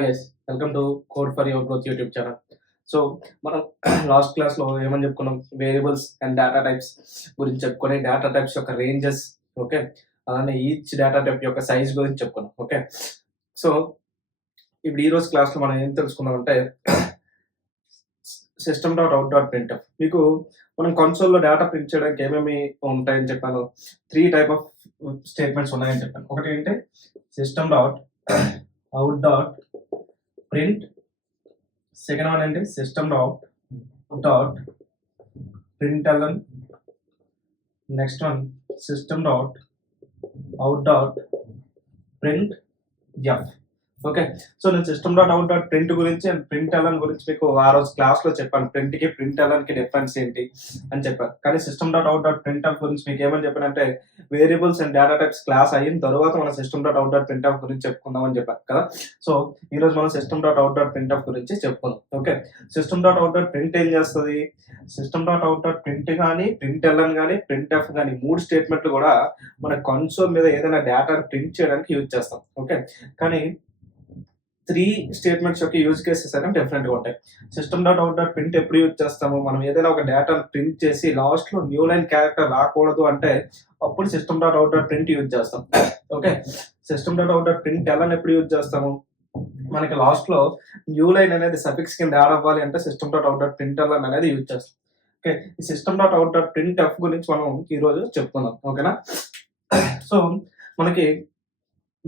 Hi guys, welcome to code for your growth YouTube channel. So మనం last క్లాస్లో ఏమని చెప్పుకున్నాం? వేరియబుల్స్ అండ్ డేటా టైప్స్ గురించి చెప్పుకొని డేటా టైప్స్ యొక్క రేంజెస్, ఓకే, అలానే ఈచ్ డేటా టైప్ యొక్క సైజ్ గురించి చెప్పుకున్నాం. ఓకే, సో ఇప్పుడు ఈరోజు క్లాస్లో మనం ఏం తెలుసుకున్నామంటే system dot out dot print. మీకు మనం కన్సోల్లో డేటా ప్రింట్ చేయడానికి ఏమేమి ఉంటాయని చెప్పాను. 3 టైప్ ఆఫ్ స్టేట్మెంట్స్ ఉన్నాయని చెప్పాను. ఒకటి ఏంటి system dot out dot print, second one ఏంటి system dot println, next one system dot out dot print F. Okay, so నేను system dot out dot print గురించి అండ్ println గురించి మీకు ఆ రోజు క్లాస్లో చెప్పాను. ప్రింట్కి printlnకి డిఫరెన్స్ ఏంటి అని చెప్పాను. కానీ system dot out dot print గురించి మీకు ఏమని చెప్పానంటే variables and data types class అయిన తర్వాత మనం system dot out dot print గురించి చెప్పుకుందాం అని చెప్పాను కదా. సో ఈరోజు మనం system dot out dot print గురించి చెప్పుకుందాం. Okay, system dot out dot print ఏం చేస్తుంది? System dot out dot print కానీ println కానీ printf కానీ 3 స్టేట్మెంట్లు కూడా మన కన్సోల్ మీద ఏదైనా డేటాను ప్రింట్ చేయడానికి యూజ్ చేస్తాం. ఓకే, కానీ 3 స్టేట్మెంట్స్ యొక్క యూజ్ కేసెస్ అనేవి డిఫరెంట్గా ఉంటాయి. System dot out dot print ఎప్పుడు యూజ్ చేస్తాము? మనం ఏదైనా ఒక డేటాను ప్రింట్ చేసి లాస్ట్లో న్యూ లైన్ క్యారెక్టర్ రాకూడదు అంటే అప్పుడు system dot out dot print use చేస్తాం. Okay, system dot out dot print ఎలా ఎప్పుడు యూజ్ చేస్తాము? మనకి లాస్ట్లో న్యూ లైన్ అనేది సఫిక్స్ కింద యాడ్ అవ్వాలి అంటే system dot out dot print అనేది యూజ్ చేస్తాం. ఓకే, ఈ system dot out dot print F గురించి మనం ఈరోజు చెప్పుకుందాం. ఓకేనా? సో మనకి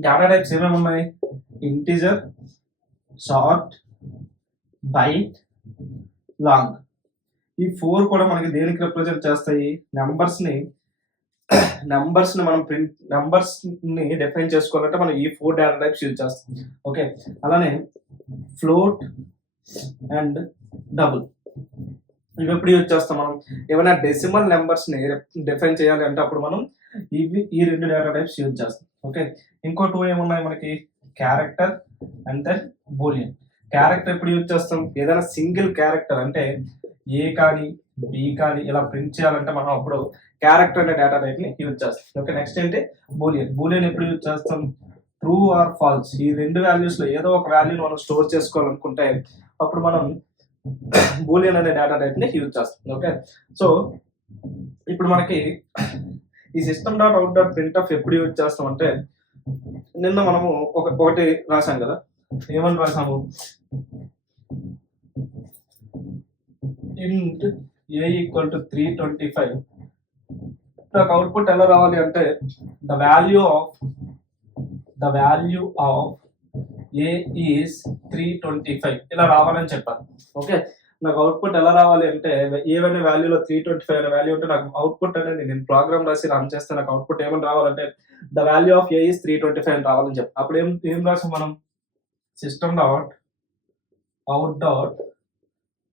డేటా టైప్స్ ఏమేమి ఉన్నాయి? Integer, short, byte, long. ఈ 4 కూడా మనకి దేనికి రిప్రజెంట్ చేస్తాయి? నెంబర్స్ని మనం నెంబర్స్ని డిఫైన్ చేసుకోవాలంటే మనం ఈ 4 డేటా టైప్స్ యూజ్ చేస్తాం. ఓకే, అలానే ఫ్లోట్ అండ్ డబుల్ ఇవి ఎప్పుడు యూజ్ చేస్తాం? మనం ఏమైనా డెసిమల్ నెంబర్స్ని డిఫైన్ చేయాలి అంటే అప్పుడు మనం ఈ 2 డేటా టైప్స్ యూజ్ చేస్తాం. ఓకే, ఇంకో 2 ఏమున్నాయి మనకి? Character and then boolean. Character ఎప్పుడు యూజ్ చేస్తాం? ఏదైనా సింగిల్ క్యారెక్టర్ అంటే ఏ కానీ బి కానీ ఇలా ప్రింట్ చేయాలంటే మనం అప్పుడు క్యారెక్టర్ అనే డేటా టైప్ని యూజ్ చేస్తాం. ఓకే, నెక్స్ట్ ఏంటి బూలియన్ ఎప్పుడు యూజ్ చేస్తాం? ట్రూ ఆర్ ఫాల్స్ ఈ 2 వాల్యూస్లో ఏదో ఒక వాల్యూని మనం స్టోర్ చేసుకోవాలనుకుంటే అప్పుడు మనం బూలియన్ అనే డేటా టైప్ని యూజ్ చేస్తాం. ఓకే, సో ఇప్పుడు మనకి ఈ system dot out dot print ఎప్పుడు యూజ్ చేస్తాం అంటే నిన్న మనము ఒకటి రాసాం కదా. ఏమని రాసాము? ఇంట్ ఏ ఈక్వల్ టు 325. నాకు అవుట్పుట్ ఎలా రావాలి అంటే the value of A is 325 ఇలా రావాలని చెప్పాను. ఓకే, నాకు అవుట్పుట్ ఎలా రావాలి అంటే ఏవైనా వాల్యూలో 325 అనే వాల్యూ ఉంటే నాకు అవుట్పుట్ అనేది నేను ప్రోగ్రామ్ రాసి రన్ చేస్తే నాకు అవుట్పుట్ ఏమని రావాలంటే the value of A is 325 అని రావాలని చెప్పి అప్పుడు ఏం రాసాం మనం? System dot out dot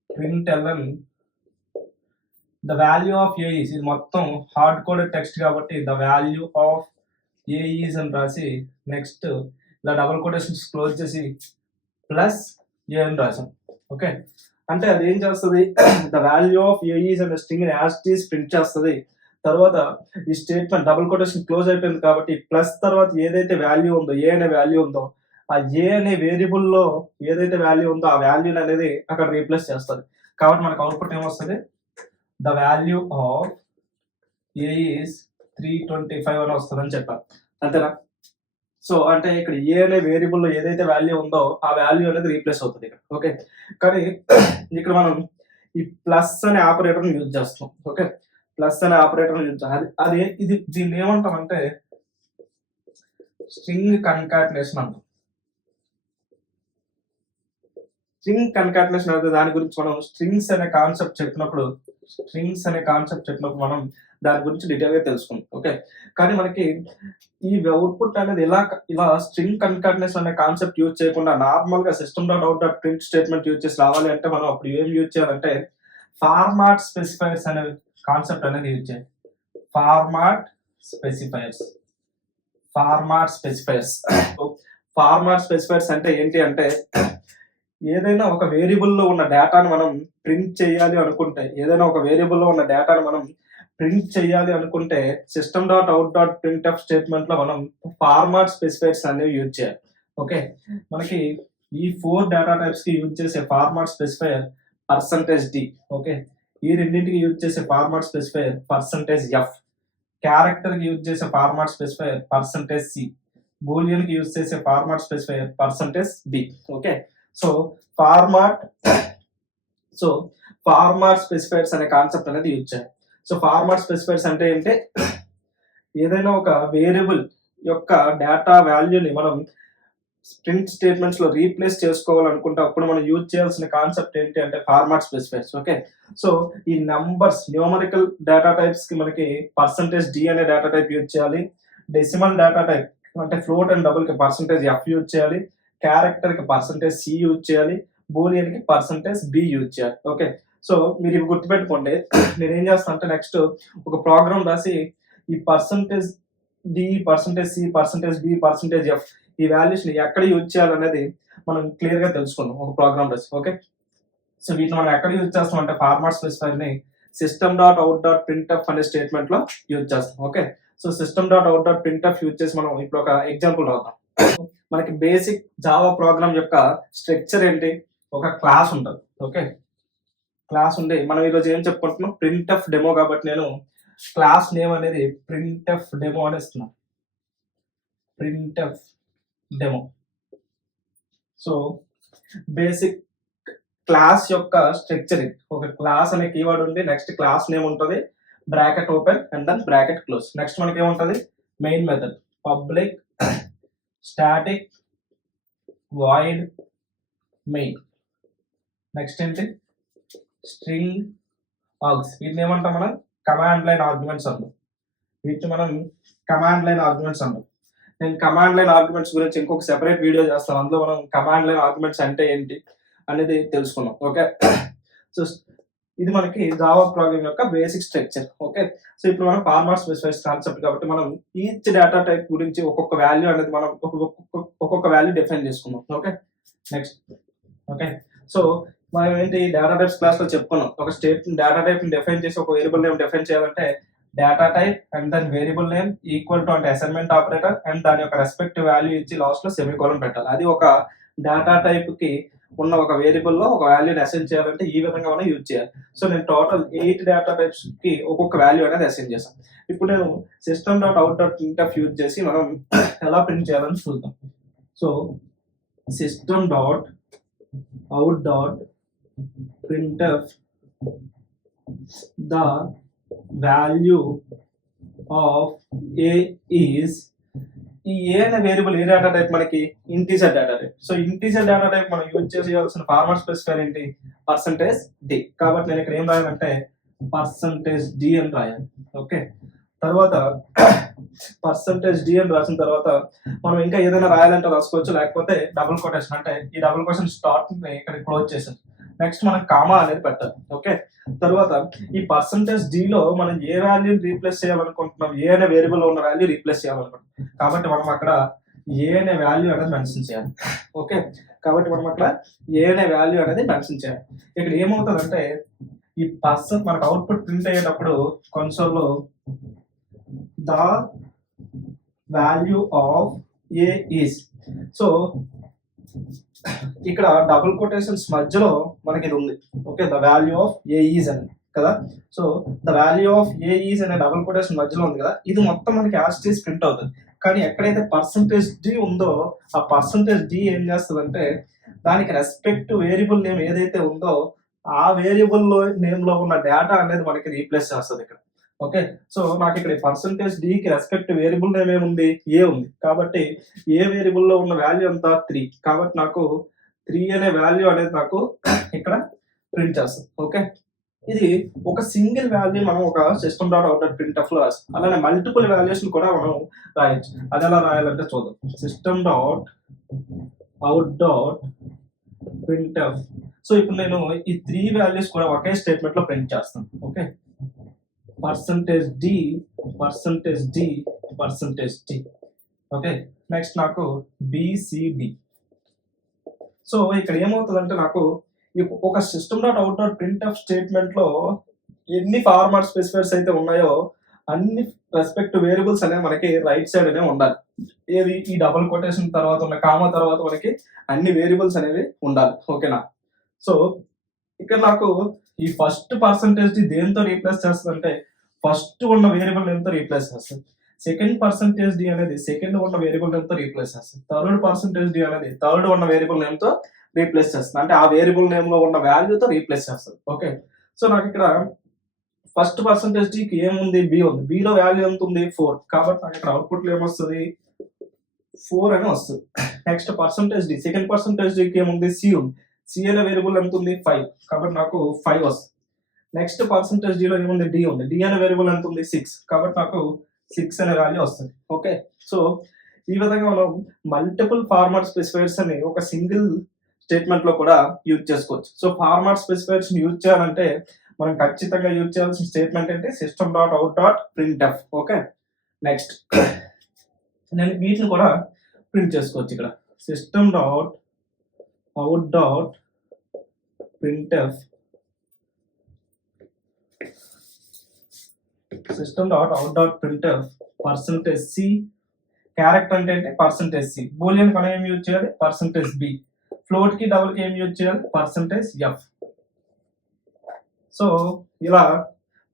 println the value of A is, ఇది మొత్తం హార్డ్ కోడెడ్ టెక్స్ట్ కాబట్టి the value of A is అని రాసి నెక్స్ట్ ఇలా డబుల్ కొటేషన్స్ క్లోజ్ చేసి ప్లస్ ఏ అని రాసాం. ఓకే, అంటే అది ఏం చేస్తుంది? The value of A is అనే string as it is print చేస్తుంది. తర్వాత ఈ స్టేట్మెంట్ డబుల్ కొటేషన్ క్లోజ్ అయిపోయింది కాబట్టి ప్లస్ తర్వాత ఏదైతే వాల్యూ ఉందో ఏ అనే వాల్యూ ఉందో ఆ ఏ అనే వేరియబుల్లో ఏదైతే వాల్యూ ఉందో ఆ వాల్యూ అనేది అక్కడ రీప్లేస్ చేస్తుంది. కాబట్టి మనకు అవుట్పుట్ ఏమొస్తుంది? The value of A is 325 అని వస్తుందని చెప్పాను. అంతేనా? సో అంటే ఇక్కడ ఏ అనే వేరియబుల్లో ఏదైతే వాల్యూ ఉందో ఆ వాల్యూ అనేది రీప్లేస్ అవుతుంది ఇక్కడ. ఓకే, కానీ ఇక్కడ మనం ఈ ప్లస్ అనే ఆపరేటర్ని యూజ్ చేస్తాం. ఓకే, ప్లస్ అనే ఆపరేటర్ని యూజ్ చేస్తాం. ఇది దీన్ని ఏమంటామంటే స్ట్రింగ్ కన్కాటినేషన్ అంటాం. స్ట్రింగ్ కన్కాటినేషన్ అయితే దాని గురించి మనం స్ట్రింగ్స్ అనే కాన్సెప్ట్ చెప్పినప్పుడు మనం దాని గురించి డీటెయిల్గా తెలుసుకుందాం. ఓకే, కానీ మనకి ఈ అవుట్పుట్ అనేది ఇలా స్ట్రింగ్ కన్కాటినేషన్ అనే కాన్సెప్ట్ యూజ్ చేయకుండా నార్మల్గా system dot out dot print statement use చేసి రావాలి అంటే మనం అప్పుడు ఏం యూజ్ చేయాలంటే ఫార్మాట్ స్పెసిఫైర్స్ అనే కాన్సెప్ట్ అనేది యూజ్ చేయాలి. ఫార్మాట్ స్పెసిఫైర్స్ అంటే ఏంటి అంటే ఏదైనా ఒక వేరియబుల్లో ఉన్న డేటాను మనం ప్రింట్ చేయాలి అనుకుంటే system dot out dot print స్టేట్మెంట్లో మనం ఫార్మాట్ స్పెసిఫైర్స్ అనేవి యూజ్ చేయాలి. ఓకే, మనకి ఈ 4 డేటా టైప్స్ కి యూజ్ చేసే ఫార్మాట్ స్పెసిఫైయర్ %d. ఓకే, ఈ రెండింటికి యూజ్ చేసే ఫార్మాట్ స్పెసిఫైయర్ %f, క్యారెక్టర్ కి యూజ్ చేసే ఫార్మాట్ స్పెసిఫైయర్ %c, బూలియన్ కి యూజ్ చేసే format specifier %b. Okay, so format format specifiers అనే కాన్సెప్ట్ అనేది యూజ్ చేయాలి. సో ఫార్మాట్ స్పెసిఫైయర్స్ అంటే ఏంటి, ఏదైనా ఒక వేరియబుల్ యొక్క డేటా వాల్యూని మనం ప్రింట్ స్టేట్మెంట్స్ లో రీప్లేస్ చేసుకోవాలనుకుంటే అప్పుడు మనం యూజ్ చేయాల్సిన కాన్సెప్ట్ ఏంటి అంటే ఫార్మాట్ స్పెసిఫైయర్స్. ఓకే, సో ఈ నంబర్స్ న్యూమరికల్ డేటా టైప్స్ కి మనకి %d అనే డేటా టైప్ యూజ్ చేయాలి, డెసిమల్ డేటా టైప్ అంటే ఫ్లోట్ అండ్ డబుల్ కి %f యూజ్ చేయాలి, క్యారెక్టర్ కి %c యూజ్ చేయాలి, బూలియన్ కి %b యూజ్ చేయాలి. ఓకే, సో మీరు ఇవి గుర్తుపెట్టుకోండి. నేను ఏం చేస్తాను అంటే నెక్స్ట్ ఒక ప్రోగ్రామ్ రాసి ఈ %d, %c, %b, %f ఈ వాల్యూస్ ని ఎక్కడ యూజ్ చేయాలనేది మనం క్లియర్ గా తెలుసుకుందాం ఒక ప్రోగ్రామ్ రాసి. ఓకే, సో వీటిని మనం ఎక్కడ యూజ్ చేస్తాం అంటే ఫార్మాట్ స్పెసిఫైర్ ని system.out.printf అనే స్టేట్మెంట్ లో యూజ్ చేస్తాం. ఓకే, సో system.out.printf యూజ్ చేసి మనం ఇప్పుడు ఒక ఎగ్జాంపుల్ రాద్దాం. మనకి బేసిక్ జావా ప్రోగ్రామ్ యొక్క స్ట్రక్చర్ ఏంటి, ఒక క్లాస్ ఉంటుంది. ఓకే, క్లాస్ ఉండి మనం ఈరోజు ఏం చెప్పుకుంటున్నాం, printf డెమో, కాబట్టి నేను క్లాస్ నేమ్ అనేది printf డెమో అని ఇస్తున్నాను, printf demo. So basic class యొక్క స్ట్రక్చర్ ఇది. ఒక క్లాస్ అనే కీవర్డ్ ఉండి నెక్స్ట్ క్లాస్ నేమ్ ఉంటుంది, bracket open and then bracket close. Next మనకి ఏముంటుంది, main method public static void main. Next ఏంటి, స్ట్రింగ్ ఆర్గ్స్. వీటిని ఏమంటాం మనం, కమాండ్ లైన్ ఆర్గ్యుమెంట్స్ అంటాం. వీటిని మనం కమాండ్ లైన్ ఆర్గ్యుమెంట్స్ అంటాం. నేను కమాండ్ లైన్ ఆర్గ్యుమెంట్స్ గురించి ఇంకొక సెపరేట్ వీడియో చేస్తాను, అందులో మనం కమాండ్ లైన్ ఆర్గ్యుమెంట్స్ అంటే ఏంటి అనేది తెలుసుకున్నాం. ఓకే, సో ఇది మనకి జావా ప్రోగ్రామ్ యొక్క బేసిక్ స్ట్రక్చర్. ఓకే, సో ఇప్పుడు మనం ఫార్మాట్ స్పెసిఫైర్స్ కాన్సెప్ట్ కాబట్టి మనం ఈచ్ డేటా టైప్ గురించి ఒక్కొక్క వాల్యూ అనేది మనం ఒక్కొక్క వాల్యూ డిఫైన్ చేసుకున్నాం. Okay, next. ఓకే, సో మనం ఏంటి డేటా టైప్స్ క్లాస్ లో చెప్పుకున్నాం, ఒక డేటా టైప్ ని డిఫైన్ చేసి ఒక వేరియబుల్ నేమ్ డిఫైన్ చేయాలంటే డేటా టైప్ అండ్ దాని వేరియబుల్ నేమ్ ఈక్వల్ టు అంటే అసైన్మెంట్ ఆపరేటర్ అండ్ దాని యొక్క రెస్పెక్టివ్ వాల్యూ ఇచ్చి లాస్ట్ లో సెమీకోలన్ పెట్టాలి. అది ఒక డేటా టైప్ కి ఉన్న ఒక వేరియబుల్ లో ఒక వాల్యూని అసైన్ చేయాలంటే ఈ విధంగా మనం యూజ్ చేయాలి. సో నేను టోటల్ 8 డేటా టైప్స్ కి ఒక్కొక్క వాల్యూ అనేది అసైన్ చేశాను. ఇప్పుడు నేను system.out.printf యూజ్ చేసి మనం ఎలా ప్రింట్ చేయాలని చూద్దాం. So system.out.printf the value of a is, ఈ ఏ అనే వేరియబుల్ ఏ డేటా టైప్ మనకి integer data type. So integer data type మనం యూజ్ చేయాల్సిన ఫార్మాట్ స్పెసిఫైర్ ఏంటి, %d. కాబట్టి నేను ఇక్కడ ఏం రాయాలంటే %d అని రాయాలి. ఓకే, తర్వాత %d అని రాసిన తర్వాత మనం ఇంకా ఏదైనా రాయాలంటే రాసుకోవచ్చు, లేకపోతే డబుల్ కొటేషన్ అంటే ఈ డబుల్ కొటేషన్ స్టార్ట్ ని ఇక్కడ క్లోజ్ చేసాను. నెక్స్ట్ మనం కామా అనేది పెట్టాలి. ఓకే, తర్వాత ఈ %d లో మనం ఏ వాల్యూని రీప్లేస్ చేయాలనుకుంటున్నాం, ఏ అనే వేరియబుల్ లో ఉన్న వాల్యూ రీప్లేస్ చేయాలనుకుంటున్నాం కాబట్టి మనం అక్కడ ఏ అనే వాల్యూ అనేది మెన్షన్ చేయాలి. ఓకే, కాబట్టి మనం అక్కడ ఏ అనే వాల్యూ అనేది మెన్షన్ చేయాలి. ఇక్కడ ఏమవుతుందంటే ఈ మనకు అవుట్పుట్ ప్రింట్ అయ్యేటప్పుడు కన్సోల్లో the value of A is, so ఇక్కడ డబుల్ కొటేషన్స్ మధ్యలో మనకి ఇది ఉంది. Okay, the value of A is అని కదా. So the value of A is అనే డబుల్ కొటేషన్ మధ్యలో ఉంది కదా, ఇది మొత్తం మనకి యాజ్ టీజ్ ప్రింట్ అవుతుంది. కానీ ఎక్కడైతే %d ఉందో ఆ %d ఏం చేస్తుందంటే దానికి రెస్పెక్ట్ వేరియబుల్ నేమ్ ఏదైతే ఉందో ఆ వేరియబుల్ నేమ్ లో ఉన్న డేటా అనేది మనకి రీప్లేస్ చేస్తుంది ఇక్కడ. ఓకే, సో నాకు ఇక్కడ %d కి రెస్పెక్ట్ వేరియబుల్ నేమ్ ఏముంది, ఏ ఉంది. కాబట్టి ఏ వేరియబుల్ లో ఉన్న వాల్యూ ఎంత 3, కాబట్టి నాకు 3 అనే వాల్యూ అనేది నాకు ఇక్కడ ప్రింట్ చేస్తుంది. ఓకే, ఇది ఒక సింగిల్ వాల్యూ మనం ఒక system.out.printf లో రాస్తాం. అలానే మల్టిపుల్ వాల్యూస్ కూడా మనం రాయొచ్చు. అది ఎలా రాయాలంటే చూద్దాం. system.out.printf. సో ఇప్పుడు నేను ఈ 3 వాల్యూస్ కూడా ఒకే స్టేట్మెంట్ లో ప్రింట్ చేస్తాను. Okay, %d, %d. Okay, next నాకు bcd. సో ఇక్కడ ఏమవుతుందంటే నాకు ఒక system.out.printf స్టేట్మెంట్ లో ఎన్ని ఫార్మాట్ స్పెసిఫైర్స్ అయితే ఉన్నాయో అన్ని రెస్పెక్ట్ వేరియబుల్స్ అనేవి మనకి రైట్ సైడ్ అనే ఉండాలి. ఏది ఈ డబుల్ కొటేషన్ తర్వాత ఉన్న కామా తర్వాత మనకి అన్ని వేరియబుల్స్ అనేవి ఉండాలి. ఓకేనా? సో ఇక్కడ నాకు ఈ ఫస్ట్ పర్సంటేజ్ దేంతో రీప్లేస్ చేస్తుందంటే ఫస్ట్ ఉన్న వేరియబుల్ నేమ్తో రీప్లేస్ చేస్తుంది. సెకండ్ పర్సంటేజ్ డి అనేది సెకండ్ ఉన్న వేరియబుల్ నేమ్తో రీప్లేస్ చేస్తుంది. థర్డ్ పర్సంటేజ్ డి అనేది థర్డ్ ఉన్న వేరియబుల్ నేమ్తో రీప్లేస్ చేస్తుంది. అంటే ఆ వేరియబుల్ నేమ్ లో ఉన్న వాల్యూతో రీప్లేస్ చేస్తుంది. ఓకే, సో నాకు ఇక్కడ ఫస్ట్ పర్సంటేజ్ డికి ఏముంది, బి ఉంది. బిలో వాల్యూ ఎంత ఉంది, 4. కాబట్టి నాకు ఇక్కడ అవుట్పుట్ లో ఏమొస్తుంది, 4 అని వస్తుంది. Next percentage D, second percentage డికి ఏముంది, సి ఉంది. సి అనే వేరియబుల్ ఎంత ఉంది, 5. కాబట్టి నాకు 5 వస్తుంది. నెక్స్ట్ పర్సంటేజ్ డిలో ఏముంది, డి ఉంది. డి అనే వేరియబుల్ ఎంత ఉంది, 6. కాబట్టి నాకు 6 అనే వాల్యూ వస్తుంది. ఓకే, సో ఈ విధంగా మనం మల్టిపుల్ ఫార్మాట్ స్పెసిఫైర్స్ అని ఒక సింగిల్ స్టేట్మెంట్ లో కూడా యూజ్ చేసుకోవచ్చు. సో ఫార్మాట్ స్పెసిఫైర్స్ యూజ్ చేయాలంటే మనం ఖచ్చితంగా యూజ్ చేయాల్సిన స్టేట్మెంట్ ఏంటి, system dot out dot printf. Okay, next నేను వీటిని కూడా ప్రింట్ చేసుకోవచ్చు. ఇక్కడ system dot out dot printf, system dot out dot printf percentage c, character అంటే పర్సంటేజ్ సి, బూలియన్ మనం ఏం యూజ్ చేయాలి, పర్సంటేజ్ బి, ఫ్లోట్ కి డబుల్ కి ఏం యూజ్ చేయాలి, పర్సంటేజ్ ఎఫ్. సో ఇలా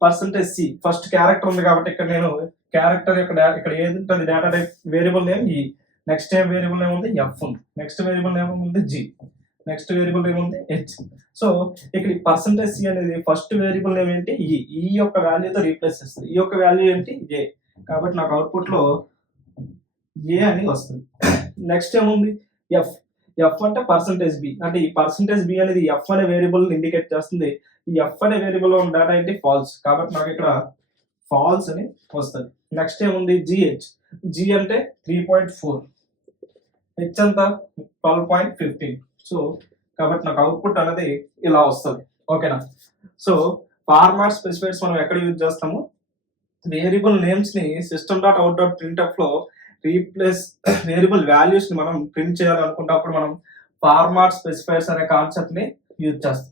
పర్సంటేజ్ సి ఫస్ట్ క్యారెక్టర్ ఉంది కాబట్టి ఇక్కడ నేను క్యారెక్టర్ యొక్క ఇక్కడ ఏది ఉంటుంది డేటా టైప్ వేరియబుల్ నేమ్ ఈ, నెక్స్ట్ ఏం వేరియబుల్ నేమ్ ఉంది, ఎఫ్ ఉంది. నెక్స్ట్ వేరియబుల్ నేమ్ ఉంది జి, నెక్స్ట్ వేరియబుల్ నేమ్ ఉంది హెచ్. సో ఇక్కడ పర్సంటేజ్ సి అనేది ఫస్ట్ వేరియబుల్ నేమ్ ఏంటి, ఈ యొక్క వాల్యూతో రీప్లేస్ చేస్తుంది. ఈ యొక్క వాల్యూ ఏంటి, ఏ. కాబట్టి నాకు అవుట్పుట్ లో ఏ అని వస్తుంది. నెక్స్ట్ ఏముంది, ఎఫ్. ఎఫ్ అంటే పర్సంటేజ్ బి, అంటే ఈ పర్సంటేజ్ బి అనేది ఎఫ్ అనే వేరియబుల్ ఇండికేట్ చేస్తుంది. ఈ ఎఫ్ అనే వేరియబుల్ లో ఉన్న డేటా ఏంటి, ఫాల్స్. కాబట్టి నాకు ఇక్కడ ఫాల్స్ అని వస్తుంది. నెక్స్ట్ ఏముంది, జిహెచ్. జి అంటే 3.4, హెచ్ అంత 12.15. సో కాబట్టి నాకు అవుట్పుట్ అనేది ఇలా వస్తుంది. ఓకేనా? సో ఫార్మాట్ స్పెసిఫైర్స్ మనం ఎక్కడ యూజ్ చేస్తాము, వేరియబుల్ నేమ్స్ ని system dot out dot printf లో రీప్లేస్ వేరియబుల్ వాల్యూస్ ని మనం ప్రింట్ చేయాలనుకుంటే మనం ఫార్మాట్ స్పెసిఫైర్స్ అనే కాన్సెప్ట్ ని యూజ్ చేస్తాం.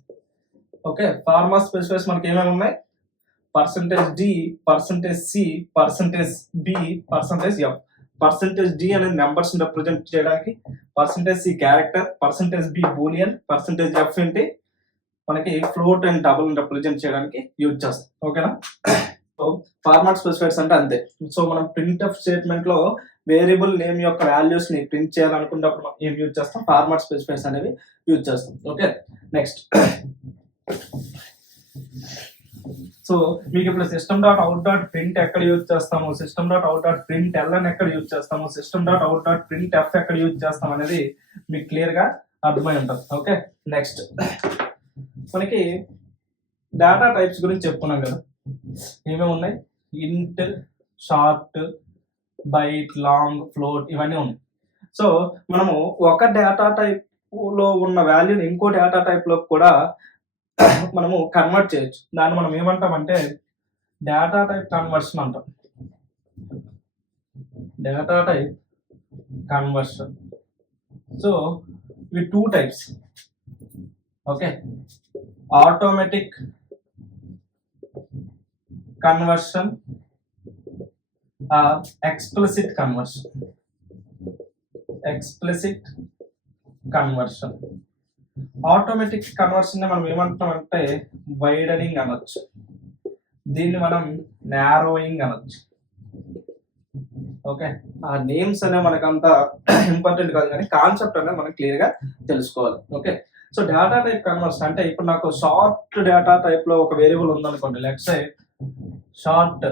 ఓకే, ఫార్మాట్ స్పెసిఫైర్స్ మనకి ఏమేమి ఉన్నాయి, percentage d, percentage c, percentage b, percentage f. Percentage d అనేది నెంబర్స్ రిప్రజెంట్ చేయడానికి, percentage c character, percentage b boolean, percentage f ఏంటి మనకి ఫ్లోట్ అండ్ డబుల్ రిప్రజెంట్ చేయడానికి యూజ్ చేస్తాం. ఓకేనా? సో ఫార్మాట్ స్పెసిఫైర్స్ అంటే అంతే. సో మనం ప్రింట్ఎఫ్ స్టేట్మెంట్ లో వేరియబుల్ నేమ్ యొక్క వాల్యూస్ ని ప్రింట్ చేయాలనుకున్నప్పుడు మనం ఏం యూజ్ చేస్తాం, ఫార్మాట్ స్పెసిఫైర్స్ అనేవి యూజ్ చేస్తాం. ఓకే, నెక్స్ట్ సో మీకు ఇప్పుడు system dot out dot print ఎక్కడ యూజ్ చేస్తాము, system dot out dot print L అని ఎక్కడ యూజ్ చేస్తాము, system dot out dot print F ఎక్కడ యూజ్ చేస్తాం అనేది మీకు క్లియర్ గా అర్థమై ఉంటుంది. ఓకే, నెక్స్ట్ మనకి డేటా టైప్స్ గురించి చెప్పుకున్నాం కదా, ఏమేమి ఉన్నాయి, ఇంట్, షార్ట్, బైట్, లాంగ్, ఫ్లోట్, ఇవన్నీ ఉన్నాయి. సో మనము ఒక డేటా టైప్ లో ఉన్న వాల్యూని ఇంకో డేటా టైప్ లో కూడా మనము కన్వర్ట్ చేయొచ్చు. దాన్ని మనం ఏమంటామంటే డేటా టైప్ కన్వర్షన్ అంటాం. Data type conversion. సో ఇవి 2 types. Okay, automatic conversion, explicit conversion. Explicit conversion, automatic conversion మనం ఏమంటామంటే వైడనింగ్ అనొచ్చు, దీన్ని మనం నారోయింగ్ అనొచ్చు. ఓకే, ఆ నేమ్స్ అనే మనకు అంత ఇంపార్టెంట్ కాదు, కానీ కాన్సెప్ట్ అనేది మనం క్లియర్ గా తెలుసుకోవాలి. Okay, so data type conversion అంటే ఇప్పుడు నాకు షార్ట్ డేటా టైప్ లో ఒక వేరియబుల్ ఉందనుకోండి, let's say short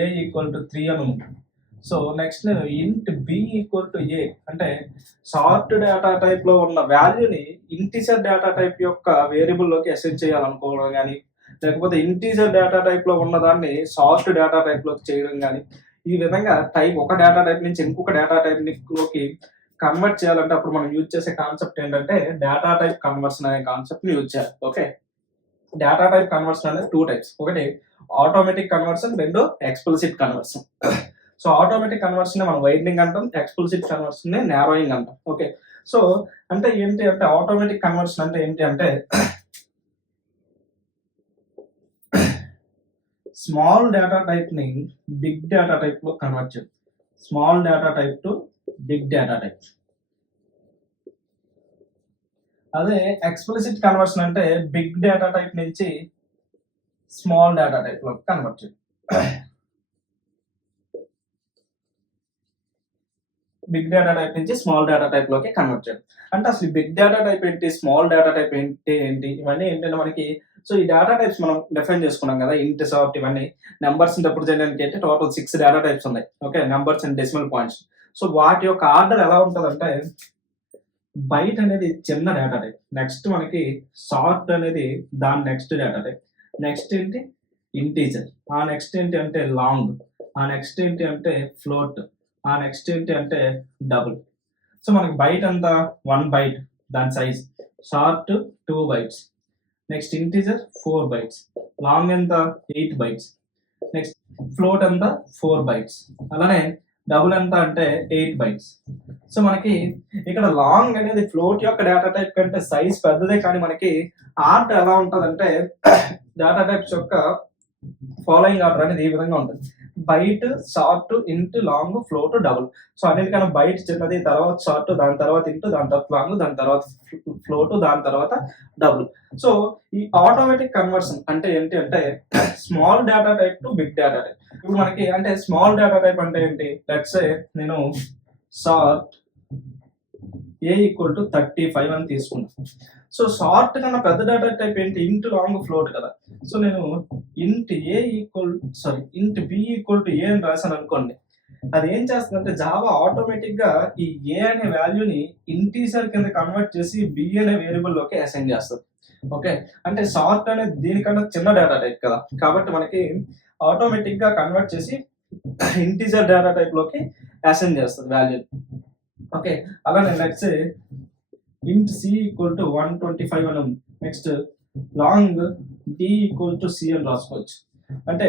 A equal to 3 అని ఉంది. సో నెక్స్ట్ నేను ఇంట్ బి ఈక్వల్ టు ఏ అంటే షార్ట్ డేటా టైప్ లో ఉన్న వాల్యూని ఇంటీజర్ డేటా టైప్ యొక్క వేరియబుల్ లోకి అసైన్ చేయాలనుకోవడం కానీ, లేకపోతే ఇంటీజర్ డేటా టైప్ లో ఉన్న దాన్ని షార్ట్ డేటా టైప్ లోకి చేయడం కానీ, ఈ విధంగా ఒక డేటా టైప్ నుంచి ఇంకొక డేటా టైప్ లోకి కన్వర్ట్ చేయాలంటే అప్పుడు మనం యూజ్ చేసే కాన్సెప్ట్ ఏంటంటే డేటా టైప్ కన్వర్షన్ అనే కాన్సెప్ట్ ని యూజ్ చేయాలి. ఓకే, డేటా టైప్ కన్వర్షన్ అనేది 2 టైప్స్. ఒకటి ఆటోమేటిక్ కన్వర్షన్, రెండు explicit conversion. So automatic conversion మనం వైడనింగ్ అంటాం, ఎక్స్ప్లిసిట్ కన్వర్షన్ ని నారోయింగ్ అంటాం. ఓకే, సో అంటే ఏంటి అంటే ఆటోమేటిక్ కన్వర్షన్ అంటే ఏంటి అంటే స్మాల్ డేటా టైప్ ని బిగ్ డేటా టైప్ లో కన్వర్ట్ చేయడం. Small data type to big data type. అదే ఎక్స్ప్లిసిట్ కన్వర్షన్ అంటే బిగ్ డేటా టైప్ నుంచి స్మాల్ డేటా టైప్ లోకి కన్వర్ట్ చేయడం. బిగ్ డేటా టైప్ నుంచి స్మాల్ డేటా టైప్ లోకి కన్వర్ట్ చేయడం. అంటే అసలు బిగ్ డేటా టైప్ ఏంటి, స్మాల్ డేటా టైప్ ఏంటి ఇవన్నీ ఏంటంటే మనకి, సో ఈ డేటా టైప్స్ మనం డిఫైన్ చేసుకున్నాం కదా, ఇంట్, సార్ట్, ఇవన్నీ నెంబర్స్ రిప్రజెంట్ చేయడానికి అయితే టోటల్ 6 డేటా టైప్స్ ఉన్నాయి. Okay, numbers and decimal points. So వాటి యొక్క ఆర్డర్ ఎలా ఉంటుందంటే, బైట్ అనేది చిన్న డేటా టైప్, నెక్స్ట్ మనకి సార్ట్ అనేది దాని నెక్స్ట్ డేటా టైప్, నెక్స్ట్ ఏంటి ఇంటీజర్, ఆ నెక్స్ట్ ఏంటి అంటే లాంగ్, ఆ నెక్స్ట్ ఏంటి అంటే ఫ్లోట్, ఆ నెక్స్ట్ ఏంటి అంటే డబుల్. సో మనకి బైట్ అంతా 1 బైట్ దాని size, short 2 bytes, next integer 4 bytes, long ఎంత 8 బైట్స్, నెక్స్ట్ ఫ్లోట్ అంతా 4 బైట్స్, అలానే డబుల్ ఎంత అంటే 8 బైట్స్. సో మనకి ఇక్కడ లాంగ్ అనేది ఫ్లోట్ యొక్క డేటా టైప్ కంటే సైజ్ పెద్దదే, కానీ మనకి ఆర్డర్ ఎలా ఉంటుందంటే డేటా టైప్స్ యొక్క ఫాలోయింగ్ ఆర్డర్ అనేది ఈ విధంగా ఉంటుంది: బైట్, షార్ట్, ఇంట్, లాంగ్, ఫ్లోట్, డబుల్. సో అన్నిటికన్నా బైట్ చిన్నది, తర్వాత షార్ట్, దాని తర్వాత ఇంట్, దాని తర్వాత లాంగ్, దాని తర్వాత ఫ్లోట్, దాని తర్వాత డబుల్. సో ఈ ఆటోమేటిక్ కన్వర్షన్ అంటే ఏంటి అంటే small data type to big data type. ఇప్పుడు మనకి అంటే స్మాల్ డేటా టైప్ అంటే ఏంటి, లెట్స్ సే నేను షార్ట్ ఏ ఈక్వల్ టు 35 అని తీసుకున్నాను. సో షార్ట్ కన్నా పెద్ద డేటా టైప్ ఏంటి, ఇంట్, లాంగ్, ఫ్లోట్ కదా. సో నేను ఇంట్ బి ఈక్వల్ టు ఏ అని రాశాను అనుకోండి, అది ఏం చేస్తుందంటే జావా ఆటోమేటిక్ గా ఈ ఏ అనే వాల్యూని ఇంటీజర్ కింద కన్వర్ట్ చేసి బి అనే వేరియబుల్ లోకి అసైన్ చేస్తుంది. ఓకే, అంటే షార్ట్ అనేది దీనికన్నా చిన్న డేటా టైప్ కదా, కాబట్టి మనకి ఆటోమేటిక్ గా కన్వర్ట్ చేసి ఇంటీజర్ డేటా టైప్ లోకి అసైన్ చేస్తుంది వాల్యూ. ఓకే, అలానే let's say int c equal to 125 అని ఉంది. Next long d equal to c అని రాసుకోవచ్చు. అంటే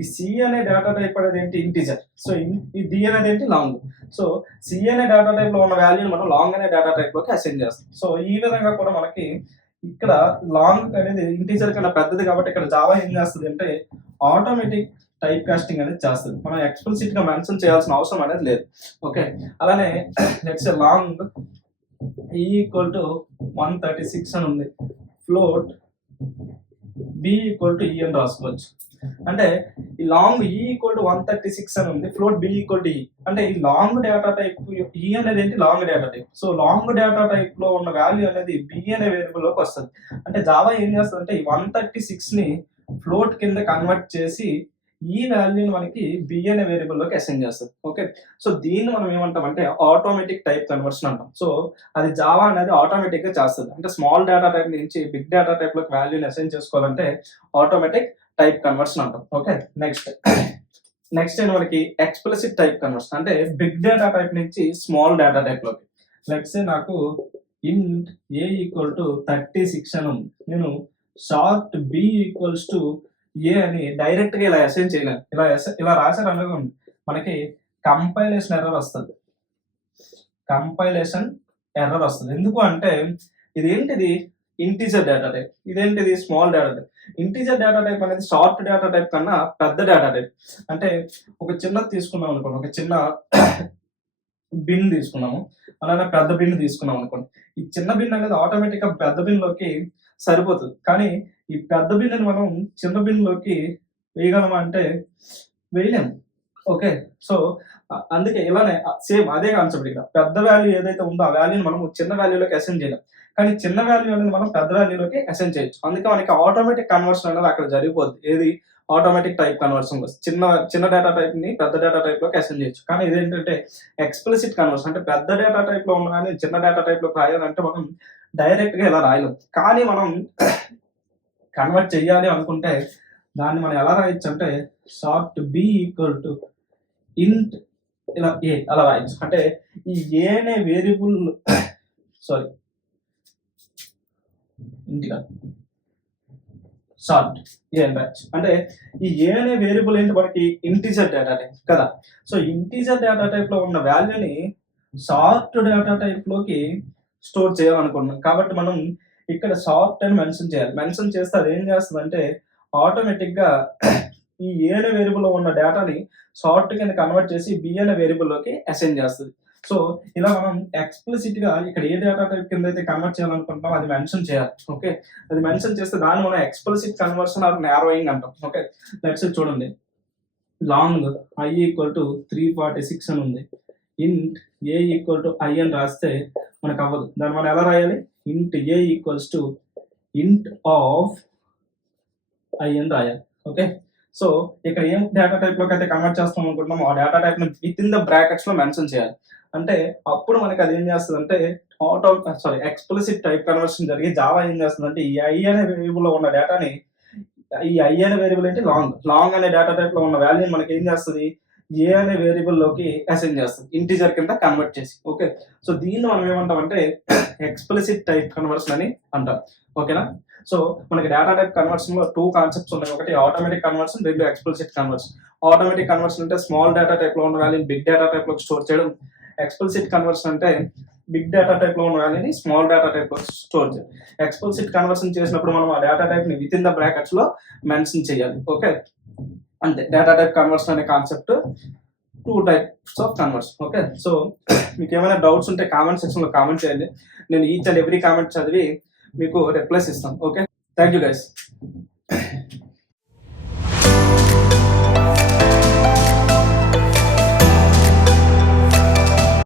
ఈ సి అనే డేటా టైప్ అనేది ఏంటి ఇంటీజర్, సో ఈ డి అనేది ఏంటి లాంగ్. సో సి అనే డేటా టైప్ లో ఉన్న వాల్యూని మనం లాంగ్ అనే డేటా టైప్ లోకి అసైన్ చేస్తాం. సో ఈ విధంగా కూడా మనకి ఇక్కడ లాంగ్ అనేది ఇంటీజర్ కన్నా పెద్దది కాబట్టి ఇక్కడ జావా ఏం చేస్తుంది అంటే ఆటోమేటిక్ టైప్ కాస్టింగ్ అనేది చేస్తుంది. మనం ఎక్స్ప్లిసిట్ గా మెన్షన్ చేయాల్సిన అవసరం అనేది లేదు. ఓకే, అలానే లెట్స్ లాంగ్ ఈక్వల్ టు 136 అని ఉంది, ఫ్లోట్ బి ఈక్వల్ టు ఈ అని రాసుకోవచ్చు. అంటే ఈ లాంగ్ ఈ ఈక్వల్ టు 136 అని ఉంది, ఫ్లోట్ బి ఈక్వల్ టు ఈ. అంటే ఈ లాంగ్ డేటా టైప్ ఈ అనేది ఏంటి long data type. So long data type లో ఉన్న వాల్యూ అనేది బి అనే వేరియబుల్ లోకి వస్తుంది. అంటే జావా ఏం చేస్తుంది అంటే ఈ 136 ని ఫ్లోట్ కింద కన్వర్ట్ చేసి ఈ వాల్యూని మనకి బి అనే వేరియబుల్ లోకి అసైన్ చేస్తుంది. ఓకే, సో దీన్ని మనం ఏమంటాం అంటే ఆటోమేటిక్ టైప్ కన్వర్షన్ అంటాం. సో అది జావా అనేది ఆటోమేటిక్ గా చేస్తుంది. అంటే స్మాల్ డేటా టైప్ నుంచి బిగ్ డేటా టైప్ లోకి వాల్యూని అసైన్ చేసుకోవాలంటే ఆటోమేటిక్ టైప్ కన్వర్షన్ అంటాం. ఓకే, నెక్స్ట్ మనకి ఎక్స్ప్లిసిట్ టైప్ కన్వర్షన్ అంటే బిగ్ డేటా టైప్ నుంచి స్మాల్ డేటా టైప్ లోకి. లెట్స్ సే నాకు ఇంట్ ఏ ఈక్వల్ టు 36 అని ఉంది, నేను షార్ట్ బి ఈక్వల్స్ టు ఏ అని డైరెక్ట్ గా ఇలా అసైన్ చేయలేను. ఇలా రాశారు అనుకోండి, మనకి కంపైలేషన్ ఎర్రర్ వస్తుంది. ఎందుకు అంటే ఇదేంటిది ఇంటీజర్ డేటా టైప్, ఇదేంటిది small data type. Integer data type అనేది షార్ట్ డేటా టైప్ కన్నా పెద్ద డేటా టైప్. అంటే ఒక చిన్నది తీసుకున్నాం అనుకోండి, ఒక చిన్న బిన్ తీసుకున్నాము, అలానే పెద్ద బిన్ తీసుకున్నాం అనుకోండి. ఈ చిన్న బిన్ అనేది ఆటోమేటిక్ గా పెద్ద బిన్ లోకి సరిపోతుంది, కానీ ఈ పెద్ద బిన్నుని మనం చిన్న బిన్ లోకి వేయగలమా అంటే వేయలేము. ఓకే, సో అందుకే ఇలానే సేమ్ అదే కాన్సెప్ట్. ఇక్కడ పెద్ద వాల్యూ ఏదైతే ఉందో ఆ వాల్యూని మనం చిన్న వాల్యూలోకి అసైన్ చేయలేం, కానీ చిన్న వాల్యూ అనేది మనం పెద్ద వాల్యూలోకి అసైన్ చేయొచ్చు. అందుకే మనకి ఆటోమేటిక్ కన్వర్షన్ అనేది అక్కడ జరిగిపోద్ది. ఏది ఆటోమేటిక్ టైప్ కన్వర్షన్, చిన్న డేటా టైప్ ని పెద్ద డేటా టైప్ లోకి అసైన్ చేయొచ్చు. కానీ ఇదేంటంటే ఎక్స్ప్లిసిట్ కన్వర్షన్, అంటే పెద్ద డేటా టైప్ లో ఉన్న కానీ చిన్న డేటా టైప్ లోకి రాయాలంటే మనం డైరెక్ట్ గా ఇలా రాయలేం. కానీ మనం కన్వర్ట్ చేయాలి అనుకుంటే దాన్ని మనం ఎలా రాయొచ్చు అంటే షార్ట్ బి ఈక్వల్ టు ఇంట్ ఇలా ఏ అలా రాయొచ్చు. అంటే ఈ ఏ అనే వేరియబుల్ ఇంటిగా షార్ట్ ఏ అని రాయొచ్చు. అంటే ఈ ఏ అనే వేరియబుల్ ఏంటి మనకి ఇంటీజర్ డేటా టైప్ కదా. సో ఇంటీజర్ డేటా టైప్ లో ఉన్న వాల్యూని షార్ట్ డేటా టైప్ లోకి స్టోర్ చేయాలనుకుంటున్నాం, కాబట్టి మనం ఇక్కడ షార్ట్ అని మెన్షన్ చేయాలి. మెన్షన్ చేస్తే అది ఏం చేస్తుంది అంటే ఆటోమేటిక్ గా ఈ ఏ అనే వేరియబుల్లో ఉన్న డేటాని సార్ట్ కింద కన్వర్ట్ చేసి బి అనే వేరియబుల్లోకి అసైన్ చేస్తుంది. సో ఇలా మనం ఎక్స్ప్లిసిట్ గా ఇక్కడ ఏ డేటా టైప్ కింద అయితే కన్వర్ట్ చేయాలనుకుంటామో అది మెన్షన్ చేయాలి. ఓకే, అది మెన్షన్ చేస్తే దాన్ని మనం ఎక్స్ప్లిసిట్ కన్వర్షన్ ఆర్ నారోయింగ్ అంటాం. ఓకే, లెట్స్ చూడండి, లాంగ్ i ఈక్వల్ టు 346 అని ఉంది. ఇంట్ ఏ ఈక్వల్ టు ఐ అని రాస్తే మనకు అవ్వదు. దాన్ని మనం ఎలా రాయాలి? Int A equals to int of I అని రాయాలి. ఓకే, సో ఇక్కడ ఏం డేటా టైప్ లోకి అయితే కన్వర్ట్ చేస్తాం అనుకుంటున్నామో ఆ డేటా టైప్ ని విత్ ఇన్ ద బ్రాకెట్స్ లో మెన్షన్ చేయాలి. అంటే అప్పుడు మనకి అది ఏం చేస్తుంది అంటే ఎక్స్ప్లిసిట్ టైప్ కన్వర్షన్ జరిగి జావా ఏం చేస్తుంది అంటే ఈ ఐ అనే వేరియబుల్ లో ఉన్న డేటాని, ఈ ఐ అనే వేరియబుల్ ఏంటి లాంగ్ అనే డేటా టైప్ లో ఉన్న వాల్యూ మనకి ఏం చేస్తుంది, ఏ అనే వేరియబుల్ లోకి అసైన్ చేస్తుంది, ఇంటిజర్ కింద కన్వర్ట్ చేసి. ఓకే, సో దీన్ని మనం ఏమంటాం అంటే ఎక్స్ప్లిసిట్ టైప్ కన్వర్షన్ అని అంటాం. ఓకేనా, సో మనకి డేటా టైప్ కన్వర్షన్ లో 2 కాన్సెప్ట్స్ ఉన్నాయి. ఒకటి ఆటోమేటిక్ కన్వర్షన్, రెండు ఎక్స్ప్లిసిట్ కన్వర్షన్. ఆటోమేటిక్ కన్వర్షన్ అంటే స్మాల్ డేటా టైప్ లో ఉన్న వాల్యూని బిగ్ డేటా టైప్ లో స్టోర్ చేయడం. ఎక్స్ప్లిసిట్ కన్వర్షన్ అంటే బిగ్ డేటా టైప్ లో ఉన్న వాల్యూని స్మాల్ డేటా టైప్ లో స్టోర్ చేయడం. ఎక్స్ప్లిసిట్ కన్వర్షన్ చేసినప్పుడు మనం ఆ డేటా టైప్ ని విత్ ఇన్ ద బ్రాకెట్స్ లో మెన్షన్ చేయాలి. ఓకే, అంతే డేటా టైప్ కన్వర్షన్ అనే concept. 2 types of conversion. Okay, so మీకు ఏమైనా డౌట్స్ ఉంటే కామెంట్ సెక్షన్ లో కామెంట్ చేయండి. నేను ఈచ్ అండ్ ఎవ్రీ కామెంట్ చదివి మీకు రిప్లైస్ ఇస్తాను. Okay, thank you guys.